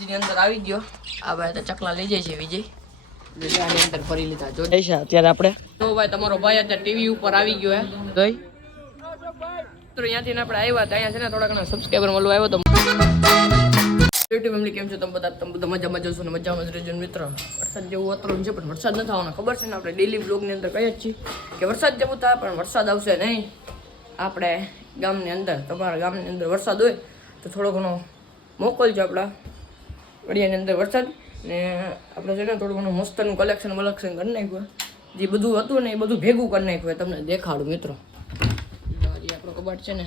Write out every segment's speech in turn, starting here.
ની અંદર આવી ગયો. આ ભાઈ તો ચકલા લઈ જાય છે વિજય. આની અંદર ફરી લીધા જો. અત્યારે આપણે? તો ભાઈ તમારો ભાઈ અત્યારે ટીવી ઉપર આવી ગયો હે. ગઈ તો અહીંયાથી આપણે આવ્યા હતા. અહીંયા છે ને થોડા ઘણા સબસ્ક્રાઈબર મળવા આવ્યો તો યુટ્યુબ ફેમિલી કેમ છો? તમે બધા? તમે બધા મજામાં જશો ને? મજામાં જ રહેજો મિત્ર? વરસાદ જેવું વાતાવરણ છે પણ વરસાદ ન આવવાનો. ખબર છે ને આપણે ડેલી બ્લોગની અંદર કહીએ જ છીએ કે વરસાદ જેવું થાય પણ વરસાદ આવશે નહીં. આપણે ગામની અંદર તમારા ગામની અંદર વરસાદ હોય તો થોડો ઘણો મોકલજો આપણા. વડિયાની અંદર વરસાદ. ને આપણે છે ને થોડું ઘણું મસ્તનું કલેક્શન વલેક્શન કરી નાખ્યું. જે બધું હતું ને એ બધું ભેગું કરી નાખ્યું તમને દેખાડું, મિત્રો. જે આપણો કબાટ છે ને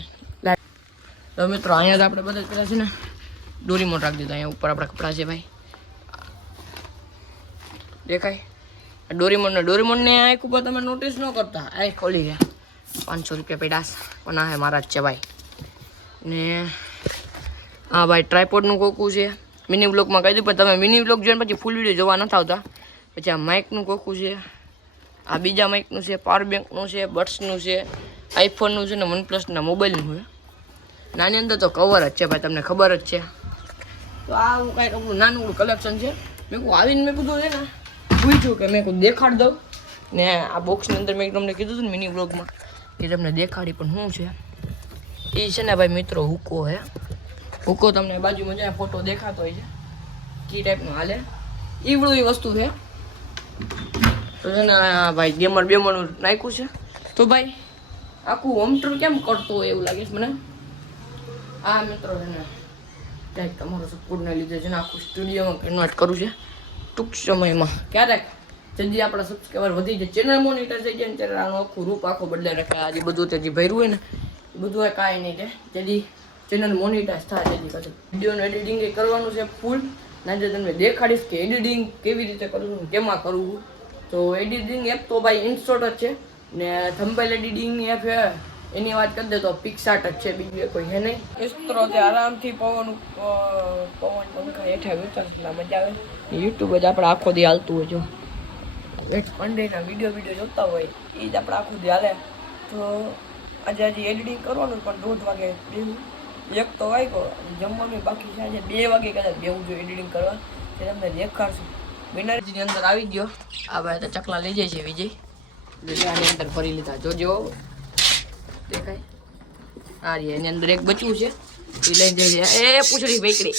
તો મિત્રો, અહીંયા આપણે બધા પેલા છે ને ડોરીમોન રાખી દીધા. અહીંયા ઉપર આપણા કપડાં છે ભાઈ. દેખાય? આ ડોરીમોન ને ડોરીમોન ને આંખ ઉપર તમે નોટિસ ન કરતા. આ ખોલી ગયા. પાંચસો રૂપિયા પેડાશ પણ આ હે મારા જ છે ભાઈ. ને હા ભાઈ ટ્રાયપોડનું કોકું છે. મિની બ્લોગમાં કહી દઉં, પણ તમે મિની બ્લોગ જોઈને પછી ફૂલ વીડિયો જોવા નથી આવતા પછી આ માઇકનું કોખું છે, આ બીજા માઇકનું છે પાવર બેંકનું છે બર્ડ્સનું છે આઈફોનનું છે ને વનપ્લસના મોબાઈલનું છે. નાની અંદર તો કવર જ છે ભાઈ, તમને ખબર જ છે. તો આ હું કાંઈક આપણું નાનું કલેક્શન છે. મેં કહું આવીને મેં કીધું છે ને, પૂછ્યું કે મેં કહું દેખાડ દઉં. ને આ બોક્સની અંદર મેં તમને કીધું હતું ને મિની બ્લોગમાં કે તમને દેખાડી પણ શું છે. એ છે ને ભાઈ મિત્રો હુકો હે. હુકો તમને બાજુમાં જાય ફોટો દેખાતો હોય છે, કી ટાઈપનો હાલે. ઈવડું એ વસ્તુ છે. તો છે ને ભાઈ ગેમર બેમરનું નાખ્યું છે. તો ભાઈ, આખું હોમ ટૂર કેમ કરતો હોય એવું લાગે છે મને? આ મિત્રો છે ને, ક્યાંક તમારો સપોર્ટને લીધે છે ને આખું સ્ટુડિયોમાં કન્વર્ટ કરું છે. ટૂંક સમયમાં. ક્યારેક જલ્દી આપણા સબસ્ક્રાઈબર વધી જાય. ચેનલ મોનિટર થઈ જાય ને ત્યારે આનું આખું રૂપ આખો બદલાઈ રાખે. આજે બધું તેથી ભર્યું હોય ને બધું કાંઈ નહીં છે જેથી ચેનલ મોનિટાઈઝ થાય તેની કશું વિડીયોનું એડિટિંગ એ કરવાનું છે ફૂલ ના જે તમને દેખાડીશ કે એડિટિંગ કેવી રીતે કરવું કેમાં કરવું તો એડિટિંગ એપ તો ભાઈ ઇન્સ્ટોટ જ છે. ને થંબેલ એડિટિંગની એપ એની વાત કરી દે તો પિક્સાટ જ છે. બીજું કોઈ હે નહીં. ઇસ્ત્રો તે આરામથી પવન પવન પંખા હેઠા વિતરલા મજા આવે. યુટ્યુબ જ આપણે આખો દી હાલતું હોય જો. એક પંડેના વીડિયો વીડિયો જોતા હોય એ જ આપણે આખું દી હાલે. તો આજે હજી એડિટિંગ કરવાનું પણ દોઢ વાગે બેવું એક તો વાગ્યો જમવાનું બાકી છે આજે. બે વાગે કદાચ બેવું જોઈએ એડિટિંગ કરવા. તે તમને દેખાડશું. વિનરજીની અંદર આવી ગયો. આ ભાઈ તો ચકલા લઈ જાય છે વિજય. આની અંદર ફરી લીધા. જોજો. દેખાય? આ એની અંદર એક બચ્યું છે. એ લઈને જઈ રહ્યા. એ પૂછડી બેકડી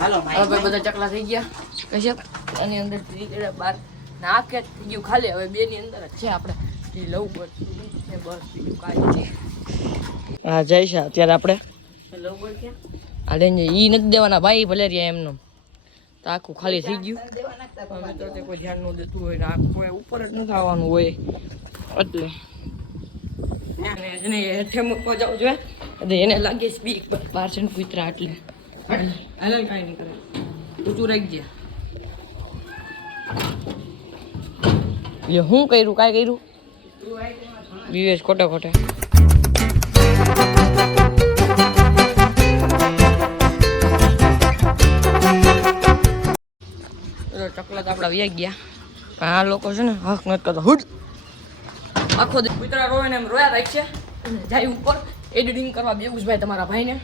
હાલો ભાઈ. બધા ચકલા થઈ ગયા. કશ્યપ. આની અંદર ત્રીજડા બાર નાકે થઈ ગયું ખાલી. હવે બે ની અંદર જ છે આપણે. એ લવું પડશે બસ બીજું કાંઈ છે હા છે. અત્યારે આપણે લવ બોલ કે આ લઈને ઈ નથી દેવાના. ભાઈ ભલે રહ્યા એમનો. તો આખું ખાલી થઈ ગયું. અમે તો તે કોઈ ધ્યાન ન દેતું હોય ને આખું ઉપર જ નથી આવવાનું હોય. એટલે. જેને હેઠે મૂકવા જાવ જોઈએ એટલે એને લાગે સ્પીક બાર છે ને કૂતરા એટલે. હાલે કાંઈ નહીં કરે. ઊંચું રાખજે. લે, હું કર્યું? કાંઈ કર્યું? વિવેશ ખોટે ખોટે. તો ચકલા તો આપણા વ્યાઈ ગયા. પણ આ લોકો છે ને હક નથી કરતા. હુડ આખો કૂતરા રોવે ને એમ રોયા રાખ છે. જાય ઉપર. એડિટિંગ કરવા બેવું ભાઈ તમારા ભાઈને.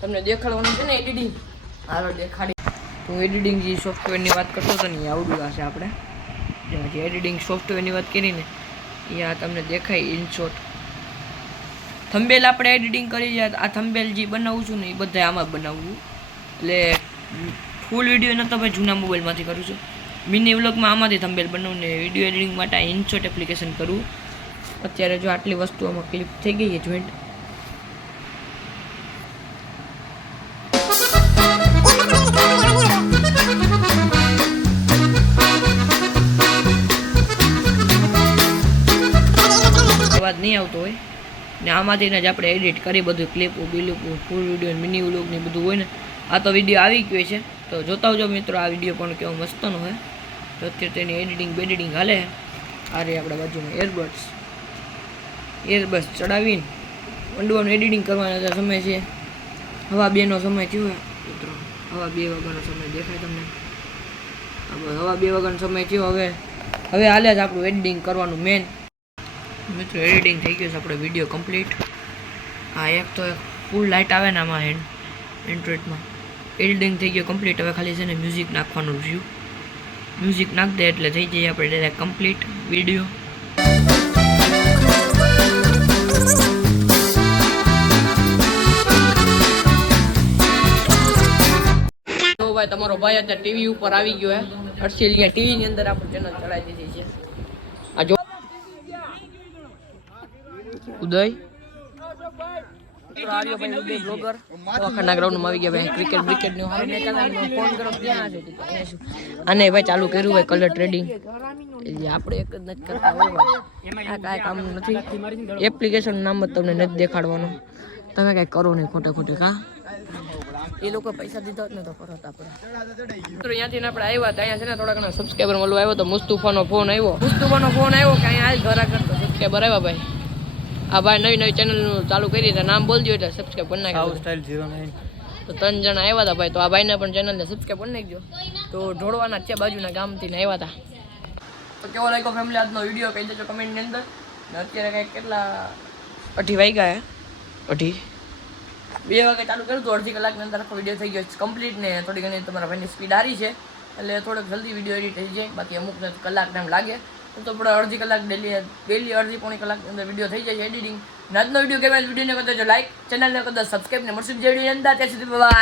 તમને દેખાડવાનું છે ને એડિટિંગ હાલો, દેખાડી. હું એડિટિંગ જે સોફ્ટવેરની વાત કરતો હતો ને આવડું છે આપણે. જેમાં જે એડિટિંગ સોફ્ટવેરની વાત કરીને એ આ તમને દેખાય ઇનશોટ થંબેલ આપણે એડિટિંગ કરી જાય આ થંબેલ જે બનાવું છું ને, એ બધા આમાં બનાવવું એટલે ફૂલ વીડિયો નતો તમે જૂના મોબાઈલમાંથી કરું છું. મિની વ્લોગમાં આમાંથી થંબેલ બનાવું ને વીડિયો એડિટિંગ માટે આ ઇનશોટ એપ્લિકેશન કરવું અત્યારે જો આટલી વસ્તુ આમાં ક્લિપ થઈ ગઈ છે જોઈન્ટ નહીં આવતો હોય. ને આમાંથી જ આપણે એડિટ કરી બધું ક્લિપો બિલીપો ફૂલ વીડિયો મિની વ્લોગ ને બધું હોય ને. આ તો વીડિયો આવી ગયો છે. તો જોતા આવજો મિત્રો, આ વીડિયો પણ કેવો મસ્તનો હોય તો અત્યારે તેની એડિટિંગ બેડિટિંગ હાલે આ રે આપણા બાજુમાં એરબડ્સ એરબડ્સ ચડાવીને વંડવાનું એડિટિંગ કરવાનો સમય છે. હવા બેનો સમય થયો મિત્રો. હવા બે વાગ્યાનો સમય દેખાય તમને. હવા બે વાગ્યાનો સમય થયો હવે. હવે હાલે જ આપણું એડિટિંગ કરવાનું મેન મિત્રો એડિટિંગ થઈ ગયું છે, આપણો વીડિયો કમ્પ્લીટ હા એક તો એક ફૂલ લાઇટ આવે ને આમાં હેન્ડ એન્ડ્રોઈડમાં એડિટિંગ થઈ ગયું કમ્પ્લીટ હવે ખાલી છે ને મ્યુઝિક નાખવાનું રહ્યું મ્યુઝિક નાખ દે એટલે થઈ જઈએ આપણે ડાયરેક્ટ કમ્પ્લીટ વીડિયો તમારો ભાઈ અત્યારે ટીવી ઉપર આવી ગયો હે. હર્ષિલ ટીવીની અંદર આપણે ચેનલ ચડાવી દીધી છે આ જો ઉદય? બ્લોગર ગ્રાઉન્ડમાં આવી ગયા ભાઈ. ક્રિકેટ બ્રિકેટનું હાલ ફોન કરો ક્યાં છે ભાઈ ચાલુ કર્યું ભાઈ કલર ટ્રેડિંગ આપણે એક જ નથી કરતા હોય આ કાંઈ કામ નથી. એપ્લિકેશન નામ જ તમને નથી દેખાડવાનું. તમે કાંઈ કરો નહીં ખોટે ખોટે કા? એ લોકો પૈસા દીધા જ ને તો પરત આપણે. મિત્રો અહીંયાથી આપણે આવ્યા હતા. અહીંયા છે ને થોડા ઘણા સબસ્ક્રાઈબર મળવા આવ્યો તો મુસ્તુફાનો ફોન આવ્યો. મુસ્તુફાનો ફોન આવ્યો કે અહીંયા હાલ ઘરા કરતો સબસ્ક્રાઈબર આવ્યા ભાઈ. આ ભાઈ નવી નવી ચેનલ ચાલુ કરી છે નામ બોલજો એટલે સબસ્ક્રાઈબ કરી નાખજો. સ્ટાઇલ ઝીરો નાઇન તો ત્રણ જણા આવ્યા હતા ભાઈ તો આ ભાઈને પણ ચેનલને સબસ્ક્રાઈબ કરી નાખજો. તો ઢોળવાના છે બાજુના ગામથી ને આવ્યા હતા તો કેવો લાગ્યો ફેમિલી આજનો વીડિયો કહી દેજો કમેન્ટની અંદર. ને અત્યારે કંઈક કેટલા? અઢી વાગ્યા હે. અઢી. બે વાગે ચાલુ કર્યું હતું અડધી કલાકની અંદર આખો વીડિયો થઈ ગયો કમ્પ્લીટ ને થોડી ઘણી તમારા ભાઈની સ્પીડ હારી છે. એટલે થોડોક જલ્દી વીડિયો એડિટ થઈ જાય બાકી અમુકને કલાક ટાઈમ લાગે. તો આપણે અડધી કલાક ડેલી ડેલી અડધી પોણી કલાક અંદર વીડિયો થઈ જાય એડિટિંગ આજનો વીડિયો કેવા વિડીયોને કરી દેજો લાઇક ચેનલને કરી દો સબસ્ક્રાઈબ ને મળશું વીડિયો અંદર ત્યાં સુધી બાય